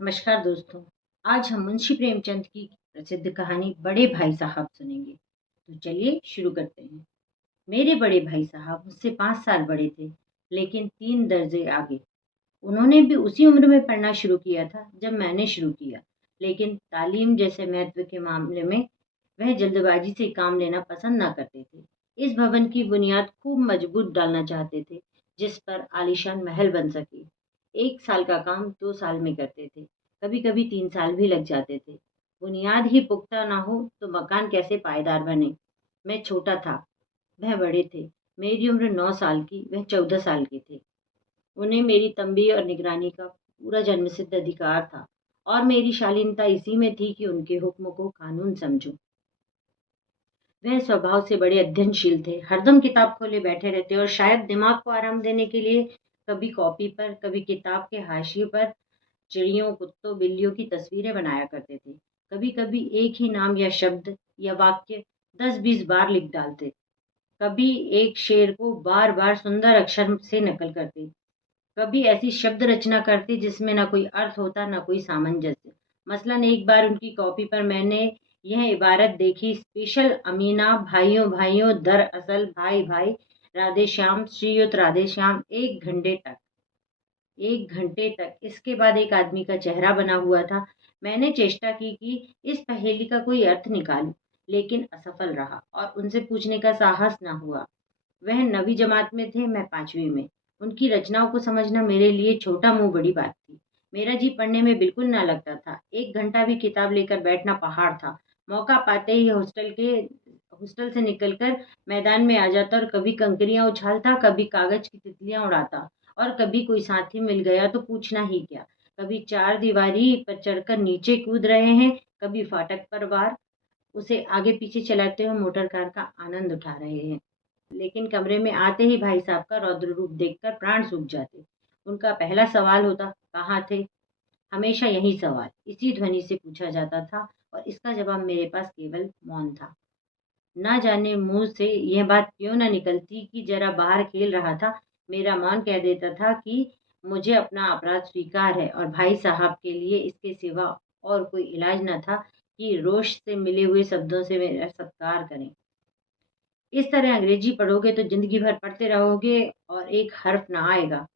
नमस्कार दोस्तों। आज हम मुंशी प्रेमचंद की प्रसिद्ध कहानी बड़े भाई साहब सुनेंगे। तो चलिए शुरू करते हैं। मेरे बड़े भाई साहब मुझसे 5 साल बड़े थे, लेकिन 3 दर्जे आगे। उन्होंने भी उसी उम्र में पढ़ना शुरू किया था जब मैंने शुरू किया, लेकिन तालीम जैसे महत्व के मामले में वह जल्दबाजी से काम लेना पसंद ना करते थे। इस भवन की बुनियाद खूब मजबूत डालना चाहते थे, जिस पर आलीशान महल बन सके। 1 साल का काम 2 साल में करते थे, कभी कभी 3 साल भी लग जाते थे। बुनियाद ही पुख्ता ना हो तो मकान कैसे पायदार बने। मैं छोटा था, वह बड़े थे। मेरी उम्र 9 साल की, वह 14 साल के थे। उन्हें मेरी तंबी और निगरानी का पूरा जन्मसिद्ध अधिकार था, और मेरी शालीनता इसी में थी कि उनके हुक्म को कानून समझूं। वह स्वभाव से बड़े अध्ययनशील थे, हरदम किताब खोले बैठे रहते और शायद दिमाग को आराम देने के लिए कभी कॉपी पर, कभी किताब के हाशिए पर चिड़ियों, कुत्तों, बिल्लियों की तस्वीरें बनाया करते थे। कभी कभी एक ही नाम या शब्द या वाक्य 10-20 बार लिख डालते। कभी एक शेर को बार बार सुंदर अक्षर से नकल करते। कभी ऐसी शब्द रचना करती जिसमें ना कोई अर्थ होता, ना कोई सामंजस्य। मसलन एक बार उनकी कॉपी पर मैंने यह इबारत देखी: स्पेशल अमीना, भाइयों भाइयों, दरअसल भाई भाई, राधे श्याम, श्रीयुत राधे श्याम, 1 घंटे तक। 1 घंटे तक। इसके बाद एक आदमी का चेहरा बना हुआ था। मैंने चेष्टा की कि इस पहेली का कोई अर्थ निकालूं, लेकिन असफल रहा और उनसे पूछने का साहस न हुआ। वह 9वीं जमात में थे, मैं 5वीं में। उनकी रचनाओं को समझना मेरे लिए छोटा मुंह बड़ी बात थी। मेरा जी पढ़ने में बिल्कुल ना लगता था। 1 घंटा भी किताब लेकर बैठना पहाड़ था। मौका पाते ही हॉस्टल से निकलकर मैदान में आ जाता और कभी कंकरियां उछालता, कभी कागज की तितलियां उड़ाता, और कभी कोई साथी मिल गया तो पूछना ही क्या। कभी चार दीवारी पर चढ़कर नीचे कूद रहे हैं, कभी फाटक पर वार उसे आगे पीछे चलाते हुए मोटर कार का आनंद उठा रहे हैं। लेकिन कमरे में आते ही भाई साहब का रौद्र रूप देखकर प्राण सूख जाते। उनका पहला सवाल होता, कहाँ थे? हमेशा यही सवाल इसी ध्वनि से पूछा जाता था, और इसका जवाब मेरे पास केवल मौन था। ना जाने मुंह से यह बात क्यों न निकलती कि जरा बाहर खेल रहा था। मेरा मौन कह देता था कि मुझे अपना अपराध स्वीकार है, और भाई साहब के लिए इसके सिवा और कोई इलाज न था कि रोष से मिले हुए शब्दों से मेरा सत्कार करें। इस तरह अंग्रेजी पढ़ोगे तो जिंदगी भर पढ़ते रहोगे और एक हर्फ ना आएगा।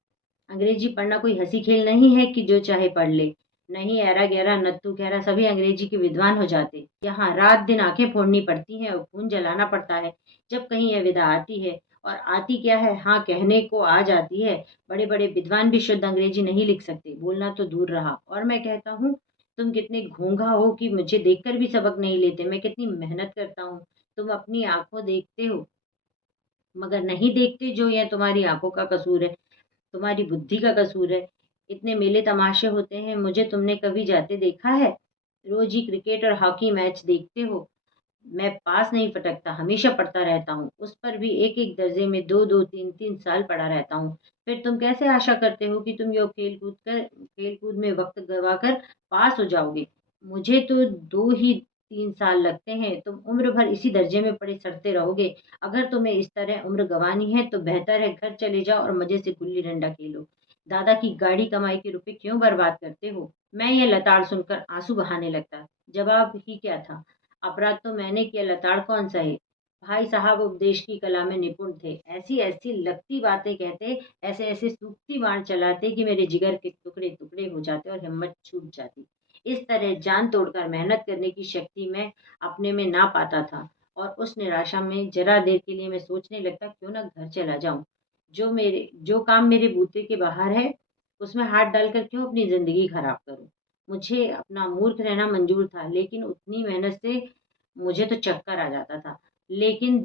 अंग्रेजी पढ़ना कोई हंसी खेल नहीं है कि जो चाहे पढ़ ले। नहीं, ऐरा गैरा नत्थू खैरा सभी अंग्रेजी के विद्वान हो जाते। यहाँ रात दिन आंखें फोड़नी पड़ती हैं और खून जलाना पड़ता है जब कहीं यह विधा आती है। और आती क्या है, हाँ, कहने को आ जाती है। बड़े बड़े विद्वान भी शुद्ध अंग्रेजी नहीं लिख सकते, बोलना तो दूर रहा। और मैं कहता हूँ, तुम कितने घोंघा हो कि मुझे देखकर भी सबक नहीं लेते। मैं कितनी मेहनत करता हूँ, तुम अपनी आंखों देखते हो मगर नहीं देखते। जो यह तुम्हारी आंखों का कसूर है, तुम्हारी बुद्धि का कसूर है। इतने मेले तमाशे होते हैं, मुझे तुमने कभी जाते देखा है? रोज ही क्रिकेट और हॉकी मैच देखते हो। मैं पास नहीं फटकता, हमेशा पढ़ता रहता हूँ। उस पर भी एक एक दर्जे में 2-2, 3-3 साल पढ़ा रहता हूँ। फिर तुम कैसे आशा करते हो कि तुम यो खेल कूद में वक्त गवाकर पास हो जाओगे? मुझे तो 2 ही 3 साल लगते हैं, तुम उम्र भर इसी दर्जे में पड़े सड़ते रहोगे। अगर तुम्हें इस तरह उम्र गंवानी है तो बेहतर है घर चले जाओ और मजे से गुल्ली डंडा खेलो। दादा की गाड़ी कमाई के रुपए क्यों बर्बाद करते हो? मैं ये लताड़ सुनकर आंसू बहाने लगता। जवाब ही क्या था? अपराध तो मैंने किया, लताड़ कौन सा है? भाई साहब उपदेश की कला में निपुण थे। ऐसी ऐसी लगती बातें कहते, ऐसे ऐसे सूखती बाण चलाते कि मेरे जिगर के टुकड़े टुकड़े हो जाते और हिम्मत छूट जाती। इस तरह जान तोड़कर मेहनत करने की शक्ति मैं अपने में ना पाता था, और उस निराशा में जरा देर के लिए मैं सोचने लगता, क्यों ना घर चला जाऊं। जो काम मेरे बूते के बाहर है, उसमें हाथ डालकर क्यों अपनी जिंदगी खराब करूं। मुझे अपना मूर्ख रहना मंजूर था, लेकिन उतनी मेहनत से मुझे तो चक्कर आ जाता था। लेकिन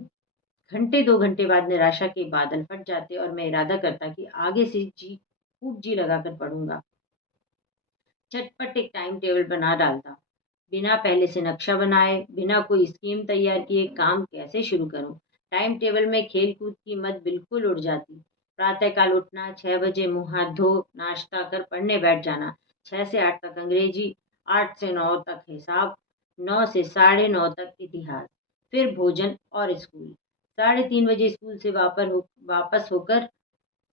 घंटे 2 घंटे बाद निराशा के बादल फट जाते और मैं इरादा करता कि आगे से खूब जी लगाकर पढ़ूंगा। झटपट एक टाइम टेबल बना डालता। बिना पहले से नक्शा बनाए, बिना कोई स्कीम तैयार किए काम कैसे शुरू करूं। टाइम टेबल में खेल कूद की मत बिल्कुल उड़ जाती। प्रातःकाल उठना, 6 बजे मुंह हाथ धो नाश्ता कर पढ़ने बैठ जाना। 6 से 8 तक अंग्रेजी, 8 से 9 तक हिसाब, 9 से 9:30 तक इतिहास, फिर भोजन और स्कूल। 3:30 बजे स्कूल से वापस होकर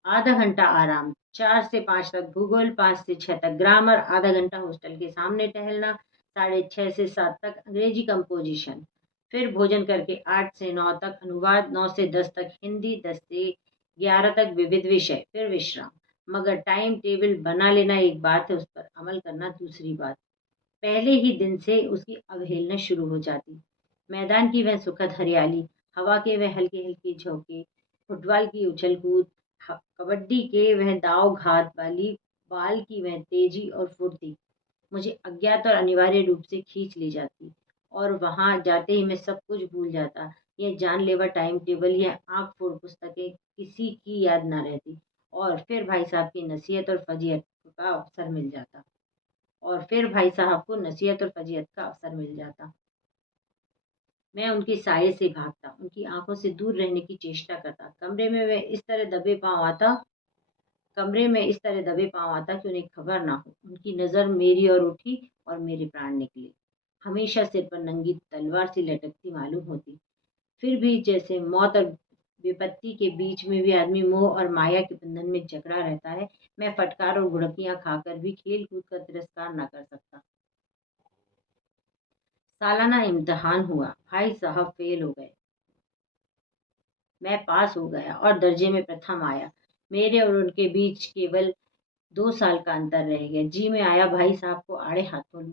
आधा घंटा आराम, 4 से 5 तक भूगोल, 5 से 6 तक ग्रामर, आधा घंटा हॉस्टल के सामने टहलना, 6:30 से 7 तक अंग्रेजी कंपोजिशन, फिर भोजन करके 8 से 9 तक अनुवाद, 9 से 10 तक हिंदी, 10 से 11 तक विविध विषय, फिर विश्राम। मगर टाइम टेबल बना लेना एक बात है, उस पर अमल करना दूसरी बात। पहले ही दिन से उसकी अवहेलना शुरू हो जाती। मैदान की वह सुखद हरियाली, हवा के वह हल्के-हल्के झोंके, फुटबॉल की उछल-कूद, कबड्डी के वह दांव-घात वाली बाल की वह तेजी और फुर्ती, मुझे अज्ञात और अनिवार्य रूप से खींच ले जाती। और वहां जाते ही मैं सब कुछ भूल जाता। यह जानलेवा टाइम टेबल, यह आंख फोड़ पुस्तकें किसी की याद ना रहती। और फिर भाई साहब की नसीहत और फजीहत का अवसर मिल जाता। और फिर भाई साहब को नसीहत और फजीहत का अवसर मिल जाता। मैं उनके साये से भागता, उनकी आंखों से दूर रहने की चेष्टा करता। कमरे में इस तरह दबे पांव आता कि उन्हें खबर ना हो। उनकी नजर मेरी ओर उठी और मेरे प्राण निकले। हमेशा सिर पर नंगी तलवार सी लटकती मालूम होती। फिर भी जैसे मौत और विपत्ति के बीच में भी आदमी मोह और माया के बंधन में जकड़ा रहता है, मैं फटकार और घुड़कियां खाकर भी खेल कूद का तिरस्कार न कर सकता। सालाना इम्तिहान हुआ, भाई साहब फेल हो गए, मैं पास हो गया और दर्जे में प्रथम आया। मेरे और उनके बीच केवल 2 साल का अंतर रह गया। जी में आया भाई साहब को आड़े हाथों लूं।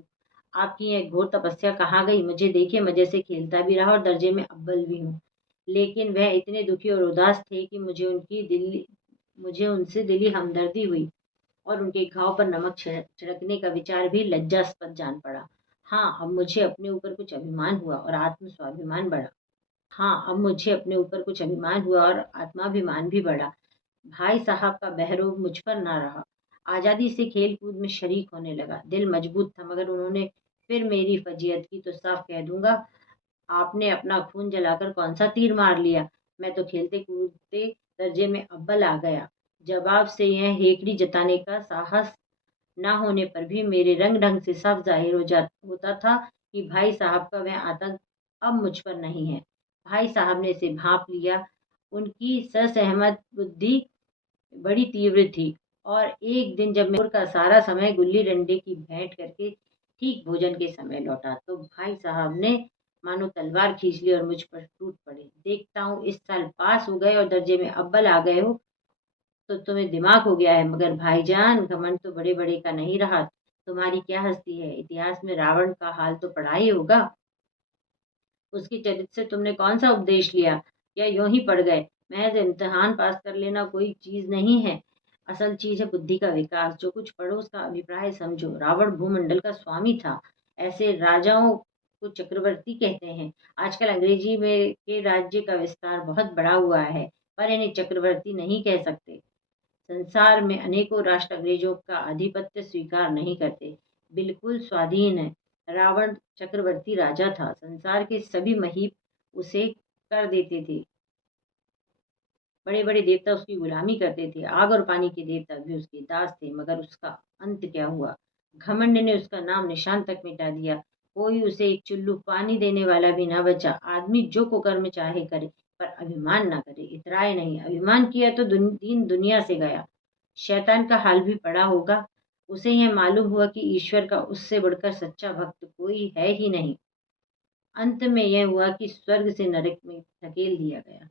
आपकी यह घोर तपस्या कहाँ गई? मुझे देखे मजे से खेलता भी रहा और दर्जे में अव्वल भी हूँ। लेकिन वह इतने दुखी और उदास थे कि मुझे उनसे दिली हमदर्दी हुई और उनके घाव पर नमक छिड़कने का विचार भी लज्जास्पद जान पड़ा। हाँ, अब मुझे अपने ऊपर कुछ अभिमान हुआ और आत्म स्वाभिमान बढ़ा। हाँ, अब मुझे अपने ऊपर कुछ अभिमान हुआ और आत्माभिमान भी बढ़ा। भाई साहब का बहरोग मुझ पर ना रहा। आज़ादी से खेल कूद में शरीक होने लगा। दिल मजबूत था, मगर उन्होंने फिर मेरी फजीहत की तो साफ कह दूंगा, आपने अपना खून जलाकर कौन सा तीर मार लिया? मैं तो खेलते कूदते दर्जे में अव्वल आ गया। जवाब से यह हेकड़ी जताने का साहस ना होने पर भी मेरे रंग ढंग से साफ जाहिर होता था कि भाई साहब का वह आतंक अब मुझ पर नहीं है। भाई साहब ने इसे भांप लिया। उनकी ससहमत बुद्धि बड़ी तीव्र थी। और एक दिन जब मैं का सारा समय गुल्ली डंडे की भेंट करके ठीक भोजन के समय लौटा, तो भाई साहब ने मानो तलवार खींच ली और मुझ पर टूट पड़े। देखता हूँ इस साल पास हो गए और दर्जे में अव्वल आ गए हो, तो तुम्हें दिमाग हो गया है। मगर भाईजान, घमंड तो बड़े बड़े का नहीं रहा। तुम्हारी क्या हस्ती है? इतिहास में रावण का हाल तो पढ़ा ही होगा। उसके चरित्र से तुमने कौन सा उपदेश लिया, या यूं ही पढ़ गए? महज इम्तिहान पास कर लेना कोई चीज नहीं है। असल चीज है बुद्धि का विकास। जो कुछ पढ़ो उसका अभिप्राय समझो। रावण भूमंडल का स्वामी था। ऐसे राजाओं को चक्रवर्ती कहते हैं। आजकल अंग्रेजी में के राज्य का विस्तार बहुत बड़ा हुआ है, पर इन्हें चक्रवर्ती नहीं कह सकते। संसार में अनेकों राष्ट्र अंग्रेजों का आधिपत्य स्वीकार नहीं करते, बिल्कुल स्वाधीन है। रावण चक्रवर्ती राजा था। संसार के सभी महीप उसे कर देते थे। बड़े बड़े देवता उसकी गुलामी करते थे। आग और पानी के देवता भी उसके दास थे। मगर उसका अंत क्या हुआ? घमंड ने उसका नाम निशान तक मिटा दिया। कोई उसे एक चुल्लू पानी देने वाला भी ना बचा। आदमी जो कुकर्म चाहे करे, पर अभिमान ना करे, इतराए नहीं। अभिमान किया तो दीन दुनिया से गया। शैतान का हाल भी पड़ा होगा। उसे यह मालूम हुआ कि ईश्वर का उससे बढ़कर सच्चा भक्त कोई है ही नहीं। अंत में यह हुआ कि स्वर्ग से नरक में धकेल दिया गया।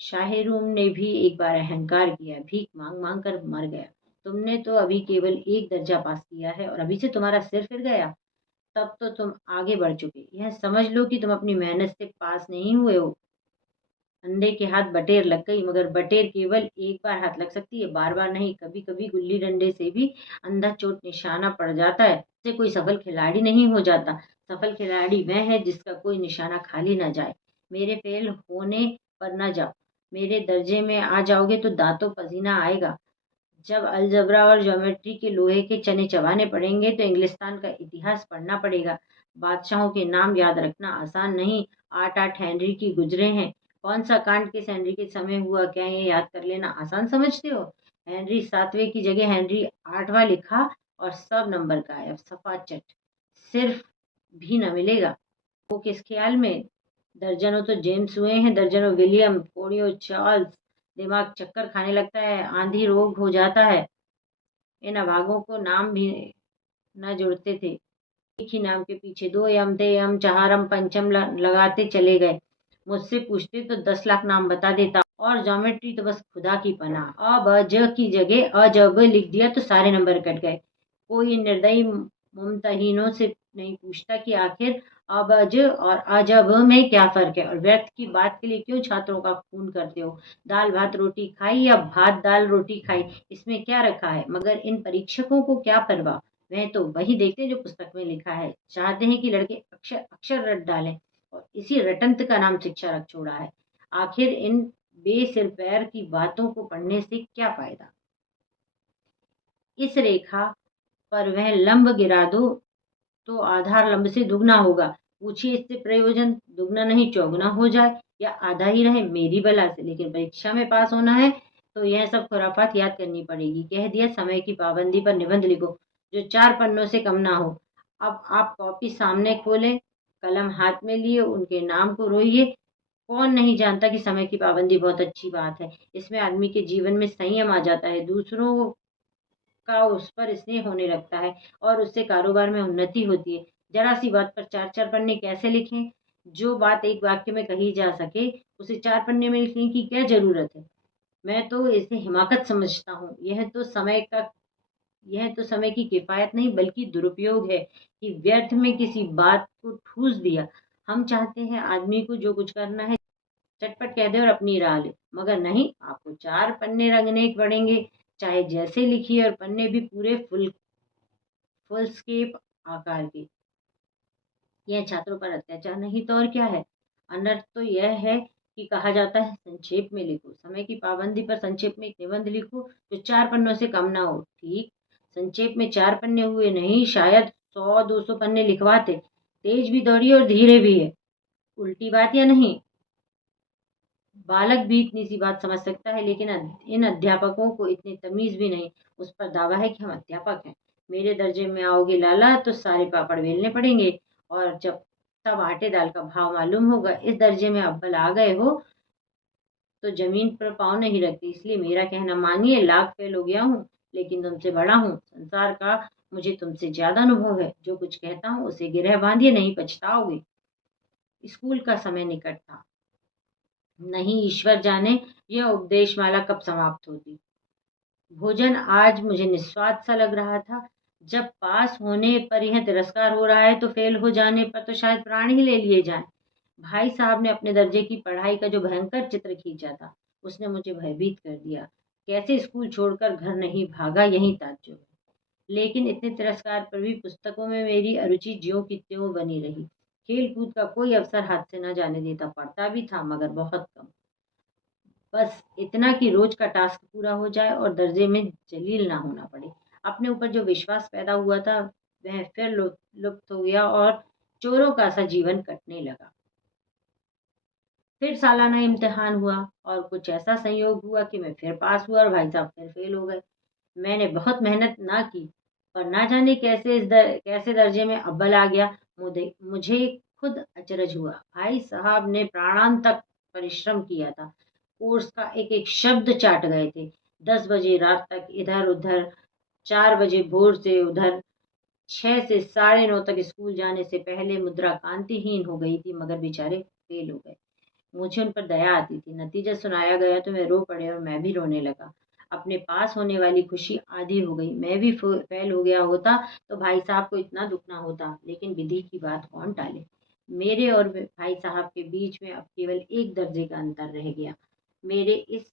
शाहिरूम ने भी एक बार अहंकार किया, भीख मांग मांग कर मर गया। तुमने तो अभी केवल एक दर्जा पास किया है और अभी से तुम्हारा सिर फिर गया। तब तो तुम आगे बढ़ चुके। यह समझ लो कि तुम अपनी मेहनत से पास नहीं हुए हो। अंधे के हाथ बटेर लग गई, मगर बटेर केवल एक बार हाथ लग सकती है, बार बार नहीं। कभी कभी गुल्ली डंडे से भी अंधा चोट निशाना पड़ जाता है। इससे कोई सफल खिलाड़ी नहीं हो जाता। सफल खिलाड़ी वह है जिसका कोई निशाना खाली ना जाए। मेरे फेल होने पर न जाओ। मेरे दर्जे में आ जाओगे तो दांतों पसीना आएगा। जब अलजबरा और ज्योमेट्री के लोहे के चने चबाने पड़ेंगे तो इंग्लिस्तान का इतिहास पढ़ना पड़ेगा। बादशाहों के नाम याद रखना आसान नहीं। 8-8 हेनरी की गुजरे हैं। कौन सा कांड किस हेनरी के समय हुआ, क्या ये याद कर लेना आसान समझते हो? हेनरी 7वें की जगह हेनरी 8वां लिखा और सब नंबर गायब, सफा चट। सिर्फ भी न मिलेगा। वो किस ख्याल में? दर्जनों तो जेम्स हुए हैं, दर्जनों विलियम, कोड़ियों चार्ल्स। दिमाग चक्कर खाने लगता है, आंधी रोग हो जाता है। इन अभागों को नाम भी न जुड़ते थे। एक ही नाम के पीछे दो यम थे, यम चहारम पंचम लगाते चले गए। मुझसे पूछते तो 10 लाख नाम बता देता, और ज्योमेट्री तो बस खुदा की पनाह। अ ब ज की जगह अजब लिख दिया तो सारे नंबर कट गए। कोई निर्दयी मुमतहिनों से नहीं पूछता कि आखिर अबज और अजब में क्या फर्क है, और व्यर्थ की बात के लिए क्यों छात्रों का खून करते हो। दाल भात रोटी खाई या भात दाल रोटी खाई, इसमें क्या रखा है। मगर इन परीक्षकों को क्या परवाह, वह तो वही देखते जो पुस्तक में लिखा है। चाहते हैं कि लड़के अक्षर अक्षर रट डालें, और इसी रटंत का नाम शिक्षा रख छोड़ा है। आखिर इन बेसिर पैर की बातों को पढ़ने से क्या फायदा। इस रेखा पर वह लंब गिरा दो तो आधार लंब से दुगना होगा। पूछिए इससे प्रयोजन, दुगना नहीं चौगुना हो जाए या आधा ही रहे, मेरी बला से। लेकिन परीक्षा में पास होना है तो यह सब खुराफात याद करनी पड़ेगी। कह दिया समय की पाबंदी पर निबंध लिखो जो 4 पन्नों से कम ना हो। अब आप कॉपी सामने खोलें, कलम हाथ में लिए उनके नाम को रोइए। कौन नहीं जानता कि समय की पाबंदी बहुत अच्छी बात है। इसमें आदमी के जीवन में संयम आ जाता है, दूसरों का उस पर स्नेह होने लगता है, और उससे कारोबार में उन्नति होती है। जरा सी बात पर 4 4 पन्ने कैसे लिखें। जो बात एक वाक्य में कही जा सके उसे 4 पन्ने में लिखने की क्या जरूरत है। मैं तो इसे हिमाकत समझता हूँ। यह तो समय की किफायत नहीं बल्कि दुरुपयोग है कि व्यर्थ में किसी बात को ठूस दिया। हम चाहते हैं आदमी को जो कुछ करना है चटपट कह दे और अपनी राह ले, मगर नहीं, आपको 4 पन्ने रंगने पड़ेंगे, चाहे जैसे लिखिए, और पन्ने भी पूरे फुल स्केप आकार के। यह छात्रों पर अत्याचार नहीं तो और क्या है। अनर्थ तो यह है कि कहा जाता है संक्षेप में लिखो। समय की पाबंदी पर संक्षेप में एक निबंध लिखो जो 4 पन्नों से कम ना हो। ठीक, संक्षेप में 4 पन्ने हुए नहीं, शायद 100 200 पन्ने लिखवाते। तेज भी दौड़ी और धीरे भी है, उल्टी बात या नहीं। बालक भी इतनी सी बात समझ सकता है, लेकिन इन अध्यापकों को इतनी तमीज भी नहीं। उस पर दावा है कि हम अध्यापक हैं। मेरे दर्जे में आओगे लाला तो सारे पापड़ बेलने पड़ेंगे, और जब तब आटे दाल का भाव मालूम होगा। इस दर्जे में अव्वल आ गए हो तो जमीन पर पाँव नहीं रखती। इसलिए मेरा कहना मानिए, लाख फेल हो गया हूँ लेकिन तुमसे बड़ा हूँ। संसार का मुझे तुमसे ज्यादा अनुभव है। जो कुछ कहता हूँ उसे गिरह बांधिए, नहीं पछताओगे। स्कूल का समय निकट था। नहीं ईश्वर जाने यह उपदेश माला कब समाप्त होती। भोजन आज मुझे निस्वाद सा लग रहा था। जब पास होने पर यह तिरस्कार हो रहा है तो फेल हो जाने पर तो शायद प्राण ही ले लिए जाएं। भाई साहब ने अपने दर्जे की पढ़ाई का जो भयंकर चित्र खींचा था उसने मुझे भयभीत कर दिया। कैसे स्कूल छोड़कर घर नहीं भागा, यही ताज्जुब है। लेकिन इतने तिरस्कार पर भी पुस्तकों में मेरी अरुचि ज्यों की त्यों बनी रही। खेल कूद का कोई अवसर हाथ से न जाने देता। पढ़ता भी था मगर बहुत कम। बस इतना कि रोज का टास्क पूरा हो जाए और दर्जे में जलील ना होना पड़े। अपने ऊपर जो विश्वास पैदा हुआ था वह फिर लुप्त हो गया और चोरों का सा जीवन कटने लगा। फिर सालाना इम्तिहान हुआ और कुछ ऐसा संयोग हुआ कि मैं फिर पास हुआ और भाई साहब फिर फेल हो गए। मैंने बहुत मेहनत ना की, पर ना जाने कैसे दर्जे में अव्वल आ गया। मुझे खुद अचरज हुआ। भाई साहब ने प्राणांतक परिश्रम किया था। कोर्स का एक एक शब्द चाट गए थे। 10 बजे रात तक इधर उधर, 4 बजे भोर से उधर, 6 से 9:30 तक स्कूल जाने से पहले मुद्रा कांतिहीन हो गई थी, मगर बेचारे फेल हो गए। मुझे उन पर दया आती थी। नतीजा सुनाया गया तो वे रो पड़े और मैं भी रोने लगा। अपने पास होने वाली खुशी आधी हो गई। मैं भी फेल हो गया होता तो भाई साहब को इतना दुख ना होता, लेकिन विधि की बात कौन टाले। मेरे और भाई साहब के बीच में अब केवल एक दर्जे का अंतर रह गया। मेरे इस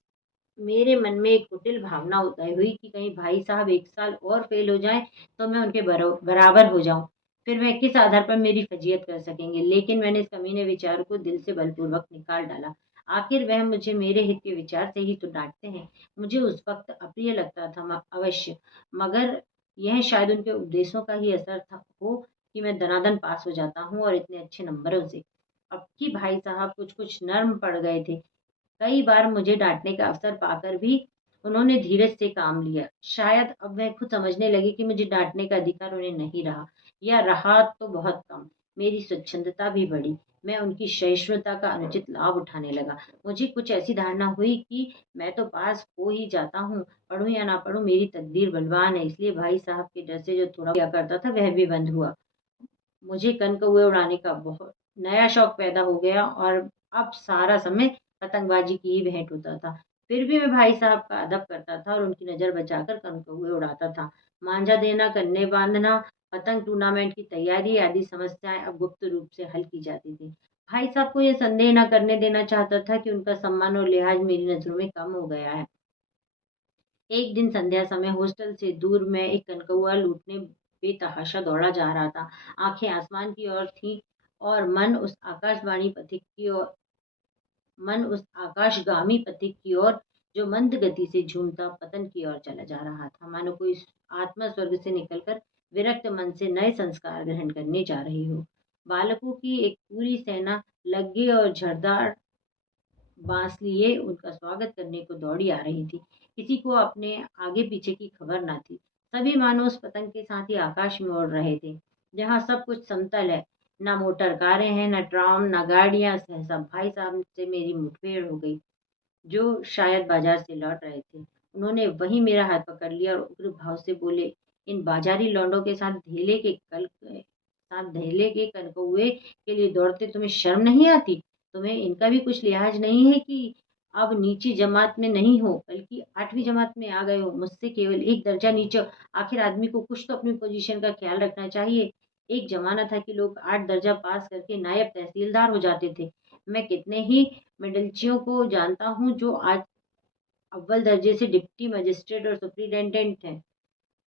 मेरे मन में एक कुटिल भावना उदय हुई कि कहीं भाई साहब एक साल और फेल हो जाएं तो मैं उनके बराबर हो जाऊं। फिर वह किस आधार पर मेरी फजीयत कर सकेंगे। लेकिन मैंने इस कमीने विचार को दिल से बलपूर्वक निकाल डाला। आखिर वह मुझे मेरे हित के विचार से ही तो डांटते हैं। मुझे उस वक्त अप्रिय लगता था अवश्य, मगर यह शायद उनके उपदेशों का ही असर था हो कि मैं दनादन पास हो जाता हूँ और इतने अच्छे नंबरों से। अब की भाई साहब कुछ कुछ नर्म पड़ गए थे। कई बार मुझे डांटने का अवसर पाकर भी उन्होंने धीरज से काम लिया। शायद अब वह खुद समझने लगे कि मुझे डांटने का अधिकार उन्हें नहीं रहा, या रहा तो बहुत कम। मेरी स्वच्छंदता भी बढ़ी। मैं उनकी सहिष्णुता का अनुचित लाभ उठाने लगा। मुझे कुछ ऐसी धारणा हुई कि मैं तो पास हो ही जाता हूँ, पढ़ूँ या ना पढ़ूँ मेरी तकदीर बलवान है, इसलिए भाई साहब के डर से जो थोड़ा किया करता था वह भी बंद हुआ। मुझे कनकौए उड़ाने का बहुत नया शौक पैदा हो गया और अब सारा समय पतंगबाजी की ही भेंट होता था। फिर भी मैं भाई साहब का अदब करता था और उनकी नज़र बचाकर कनकौए उड़ाता था। मांझा देना, कन्ने बांधना, पतंग टूर्नामेंट की तैयारी आदि समस्याएं अब गुप्त रूप से हल की जाती थी। भाई साहब को यह संदेह न करने देना चाहता था कि उनका सम्मान और लिहाज मेरी नज़रों में कम हो गया है। एक दिन संध्या समय हॉस्टल से दूर मैं एक कनकौआ लूटने बेतहाशा दौड़ा जा रहा था। आंखें आसमान की ओर थीं और मन उस आकाशगामी पथिक की ओर जो मंद गति से झूमता पतन की ओर चला जा रहा था, मानो कोई आत्मा स्वर्ग से निकलकर विरक्त मन से नए संस्कार ग्रहण करने जा रही हो। बालकों की एक पूरी सेना लग्गे और झरदार बांस लिए उनका स्वागत करने को दौड़ी आ रही थी। किसी को अपने आगे पीछे की खबर ना थी। सभी मानो उस पतंग के साथ ही आकाश में उड़ रहे थे, जहाँ सब कुछ समतल है। ना मोटर कारें हैं, न ट्राम, न गाड़ियां। सहसा भाई साहब से मेरी मुठभेड़ हो गई, जो शायद बाजार से लौट रहे थे। उन्होंने वहीं मेरा हाथ पकड़ लिया और उग्र भाव से बोले, इन बाजारी लौंडों के साथ धेले के कनकौए के लिए दौड़ते तुम्हें शर्म नहीं आती? तुम्हें इनका भी कुछ लिहाज नहीं है कि अब नीची जमात में नहीं हो, बल्कि 8वीं जमात में आ गए हो, मुझसे केवल एक दर्जा नीचे हो। आखिर आदमी को कुछ तो अपनी पोजीशन का ख्याल रखना चाहिए। एक जमाना था कि लोग 8 दर्जा पास करके नायब तहसीलदार हो जाते थे। मैं कितने ही मेडलचियों को जानता हूँ जो आज अव्वल दर्जे से डिप्टी मजिस्ट्रेट और सुपरिटेंडेंट हैं।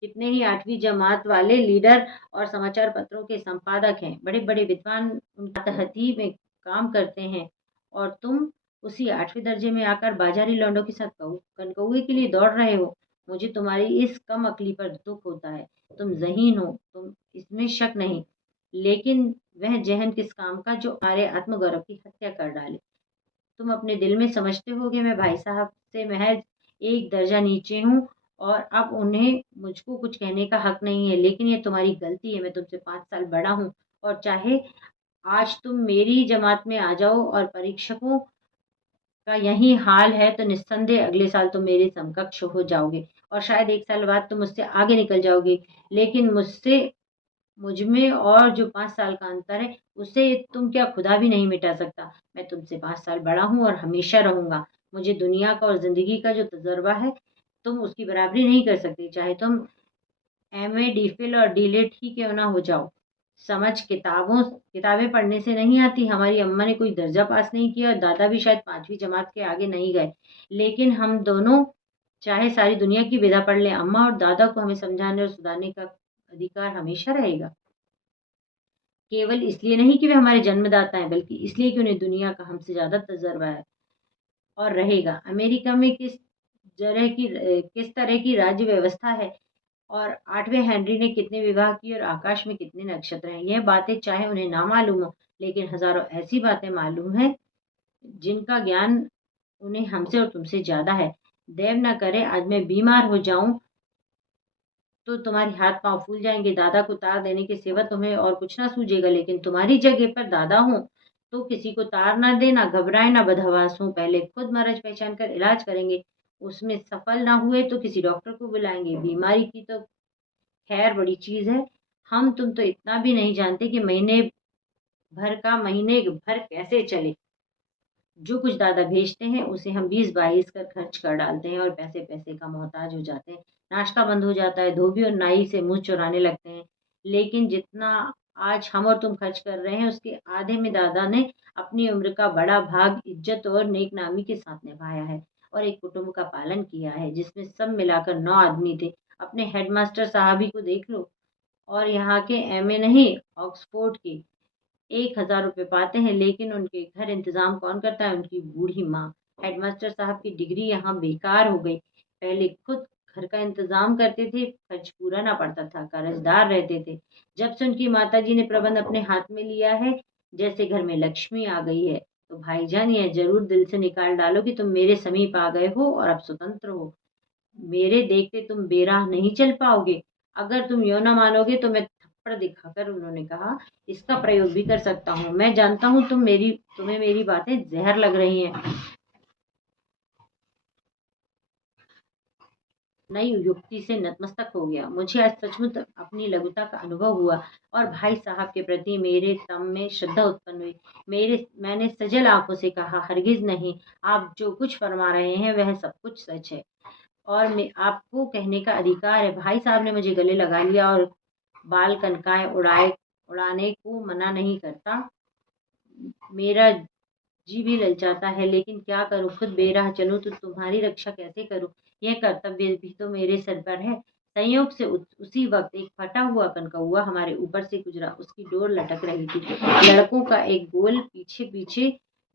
कितने ही 8वीं जमात वाले लीडर और समाचार पत्रों के संपादक हैं। बड़े बड़े विद्वान उनकी तहती में काम करते हैं और तुम उसी 8वीं दर्जे में आकर बाजारी लौंडों के साथ कनकौए के लिए दौड़ रहे हो। मुझे तुम्हारी इस कम अकली पर दुख होता है। तुम ज़हीन हो, तुम इसमें शक नहीं, लेकिन वह जहन किस काम का जो हमारे आत्मगौरव की हत्या कर डाले। तुम अपने दिल में समझते हो कि मैं भाई साहब से महज एक दर्जा नीचे हूँ और अब उन्हें मुझको कुछ कहने का हक नहीं है, लेकिन ये तुम्हारी गलती है। मैं तुमसे 5 साल बड़ा हूँ और चाहे आज तुम मेरी जमात में आ जाओ और परीक्षकों का यही हाल है तो निस्संदेह अगले साल तुम मेरे समकक्ष हो जाओगे और शायद 1 साल बाद तुम मुझसे आगे निकल जाओगे। लेकिन मुझ में और जो 5 साल का अंतर है उसे तुम क्या खुदा भी नहीं मिटा सकता। मैं तुमसे 5 साल बड़ा हूँ और हमेशा रहूंगा। मुझे दुनिया का और जिंदगी का जो तजर्बा है तुम उसकी बराबरी नहीं कर सकते, चाहे तुम एमए डीफिल और डीलिट ही क्यों ना हो जाओ। समझ किताबें पढ़ने से नहीं आती। हमारी अम्मा ने कोई दर्जा पास नहीं किया और दादा भी शायद 5वीं जमात के आगे नहीं गए, लेकिन हम दोनों चाहे सारी दुनिया की विधा पढ़ लें, अम्मा और दादा को हमें समझाने और सुधारने का अधिकार हमेशा रहेगा। केवल इसलिए नहीं कि वे हमारे जन्मदाता हैं, बल्कि इसलिए कि उन्हें दुनिया का हमसे ज़्यादा तजर्बा है और रहेगा। अमेरिका में किस तरह की राज्य व्यवस्था है और 8वें हेनरी ने कितने विवाह किए और आकाश में कितने नक्षत्र हैं, यह बातें चाहे उन्हें ना मालूम हो, लेकिन हजारों ऐसी बातें मालूम है जिनका ज्ञान उन्हें हमसे और तुमसे ज़्यादा है। देव न करे आज मैं बीमार हो जाऊं तो तुम्हारे हाथ पांव फूल जाएंगे। दादा को तार देने के सिवा तुम्हें और कुछ ना सूझेगा, लेकिन तुम्हारी जगह पर दादा हो तो किसी को तार ना देना, घबराए ना, बदहवास हो, पहले खुद मरज पहचान कर इलाज करेंगे। उसमें सफल ना हुए तो किसी डॉक्टर को बुलाएंगे। बीमारी की तो खैर बड़ी चीज है। हम तुम तो इतना भी नहीं जानते कि महीने भर कैसे चले। जो कुछ दादा भेजते हैं उसे हम 20-22 कर खर्च कर डालते हैं और पैसे पैसे का मोहताज हो जाते हैं। नाश्ता बंद हो जाता है, धोबी और नाई से मुंह चुराने लगते हैं। लेकिन जितना आज हम और तुम खर्च कर रहे हैं उसके आधे में दादा ने अपनी उम्र का बड़ा भाग इज्जत और नेकनामी के साथ निभाया है और एक कुटुंब का पालन किया है जिसमें सब मिलाकर 9 आदमी थे। अपने हेडमास्टर साहबी को देख लो, और यहाँ के एमए नहीं, ऑक्सफोर्ड के। 1000 रुपये पाते हैं, लेकिन उनके घर इंतजाम कौन करता है? उनकी बूढ़ी माँ। हेडमास्टर साहब की डिग्री यहाँ बेकार हो गई। पहले खुद घर का इंतजाम करते थे, खर्च पूरा ना पड़ता था, कर्जदार रहते थे। जब से उनकी माताजी ने प्रबंध अपने हाथ में लिया है, जैसे घर में लक्ष्मी आ गई है। तो भाईजान यह जरूर दिल से निकाल डालो कि तुम मेरे समीप आ गए हो और अब स्वतंत्र हो। मेरे देखते तुम बेराह नहीं चल पाओगे। अगर तुम यो ना मानोगे तो मैं थप्पड़ दिखाकर उन्होंने कहा, इसका प्रयोग भी कर सकता हूँ। मैं जानता हूँ तुम्हें मेरी बातें जहर लग रही हैं। नई युक्ति से नतमस्तक हो गया। मुझे आज सचमुच अपनी लघुता का अनुभव हुआ और भाई साहब के प्रति मेरे तन में श्रद्धा उत्पन्न हुई। मैंने सजल आंखों से कहा, हरगिज नहीं, आप जो कुछ फरमा रहे हैं वह सब कुछ सच है और मैं आपको कहने का अधिकार है। भाई साहब ने मुझे गले लगा लिया और बाल कनकाएं उड़ाने को मना नहीं करता। मेरा जी भी ललचाता है, लेकिन क्या करूं, खुद बेराह चलूं तो तुम्हारी रक्षा कैसे करूं? यह कर्तव्य भी तो मेरे सर पर है। संयोग से उसी वक्त एक फटा हुआ कनकौआ हमारे ऊपर से गुजरा। उसकी डोर लटक रही थी। लड़कों का एक गोल पीछे पीछे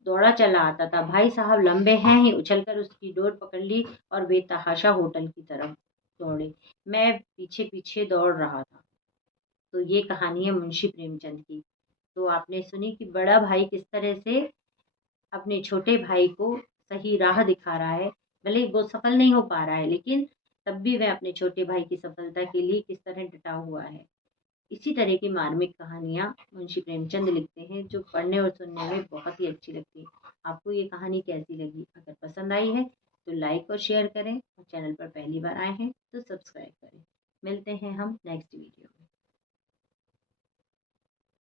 दौड़ा चला आता था। भाई साहब लंबे हैं ही उछलकर उसकी डोर पकड़ ली और बेतहाशा होटल की तरफ दौड़े। मैं पीछे पीछे दौड़ रहा था। तो ये कहानी है मुंशी प्रेमचंद की। तो आपने सुनी कि बड़ा भाई किस तरह से अपने छोटे भाई को सही राह दिखा रहा है। भले ही वो सफल नहीं हो पा रहा है, लेकिन तब भी वह अपने छोटे भाई की सफलता के लिए किस तरह डटा हुआ है। इसी तरह की मार्मिक कहानियां मुंशी प्रेमचंद लिखते हैं, जो पढ़ने और सुनने में बहुत ही अच्छी लगती है। आपको ये कहानी कैसी लगी? अगर पसंद आई है तो लाइक और शेयर करें और चैनल पर पहली बार आए हैं तो सब्सक्राइब करें। मिलते हैं हम नेक्स्ट वीडियो।